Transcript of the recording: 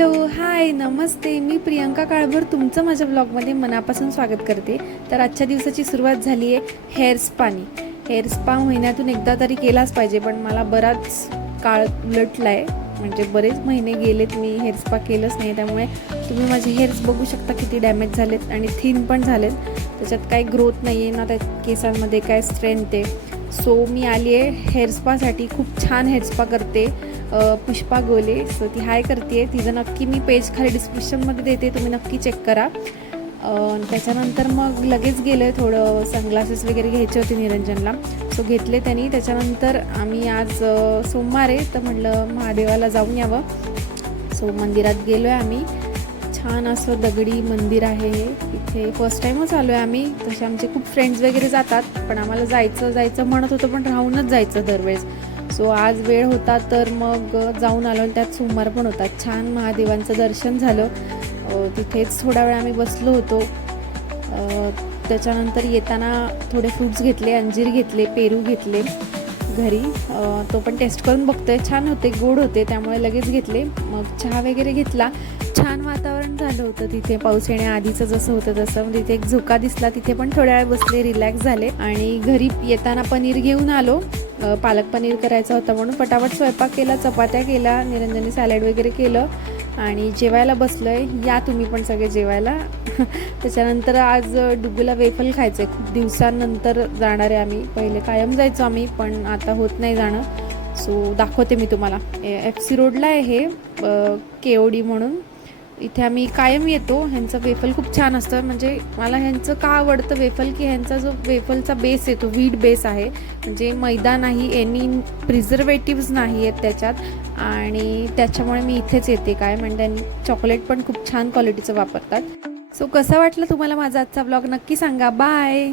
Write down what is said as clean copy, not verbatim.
Hello, हाय, नमस्ते. मी प्रियंका काळभोर तुमचं माझ्या ब्लॉगमध्ये मनापासून स्वागत करते. तर आजच्या दिवसाची सुरुवात झाली आहे हेअर स्पानी. हेअर स्पा महिन्यातून एकदा तरी केलाच पाहिजे, पण मला बराच काळ उलटला आहे. म्हणजे बरेच महिने गेलेत मी हेअर स्पा केलंच नाही. त्यामुळे तुम्ही माझे हेअर्स बघू शकता किती डॅमेज झालेत आणि थिन पण झालेत. त्याच्यात काही ग्रोथ नाही आहे ना, त्या केसांमध्ये काय स्ट्रेंथ आहे. सो मी आली आहे हेअर स्पासाठी. खूप छान हेअर स्पा करते पुष्पा गोले. सो ती हाय करते. तिचं नक्की मी पेज खाली डिस्क्रिप्शनमध्ये देते, तुम्ही नक्की चेक करा. त्याच्यानंतर मग लगेच गेलं आहे, थोडं सनग्लासेस वगैरे घ्यायचे होते निरंजनला. सो घेतले त्यांनी. त्याच्यानंतर आम्ही आज सोमवार आहे तर म्हटलं महादेवाला जाऊन यावं. सो मंदिरात गेलो आहे आम्ही. छान असं दगडी मंदिर आहे हे. इथे फर्स्ट टाईमच आलो आहे आम्ही. तसे आमचे खूप फ्रेंड्स वगैरे जातात, पण आम्हाला जायचं म्हणत होतं, पण राहूनच जायचं दरवेळेस. सो आज वेळ होता तर मग जाऊन आलो आणि त्यात सोमवार पण होता. छान महादेवांचं दर्शन झालं. तिथेच थोडा वेळ आम्ही बसलो होतो. त्याच्यानंतर येताना थोडे फ्रूट्स घेतले, अंजीर घेतले, पेरू घेतले घरी. तो पण टेस्ट करून बघतोय. छान होते, गोड होते, त्यामुळे लगेच घेतले. मग चहा वगैरे घेतला. छान वातावरण झालं होतं तिथे, पाऊस येण्याआधीचं जसं होतं तसं. तिथे एक झोका दिसला, तिथे पण थोड्या वेळ बसले, रिलॅक्स झाले. आणि घरी येताना पनीर घेऊन आलो. पालक पनीर करायचा होता म्हणून पटापट स्वयंपाक केला, चपात्या केला, निरंजनी सॅलड वगैरे केलं आणि जेवायला बसलोय. या तुम्ही पण सगळे जेवायला. त्याच्यानंतर आज डुगूला वेफल खायचं आहे. खूप दिवसांनंतर जाणार आहे आम्ही. पहिले कायम जायचो आम्ही, पण आता होत नाही जाणं. सो दाखवते मी तुम्हाला. FC रोडला आहे हे, KOD म्हणून. इथे आम्ही कायम येतो. ह्यांचं वेफल खूप छान असतं. म्हणजे मला ह्यांचं का आवडतं वेफल, की ह्यांचा जो वेफलचा बेस आहे तो व्हीट बेस आहे. म्हणजे मैदा नाही, एनी प्रिझर्वेटिव्स नाही आहेत त्याच्यात. आणि त्याच्यामुळे मी इथेच येते काय. म्हणजे चॉकलेट पण खूप छान क्वालिटीचं वापरतात. सो कसा वाटलं तुम्हाला माझा आजचा ब्लॉग नक्की सांगा. बाय.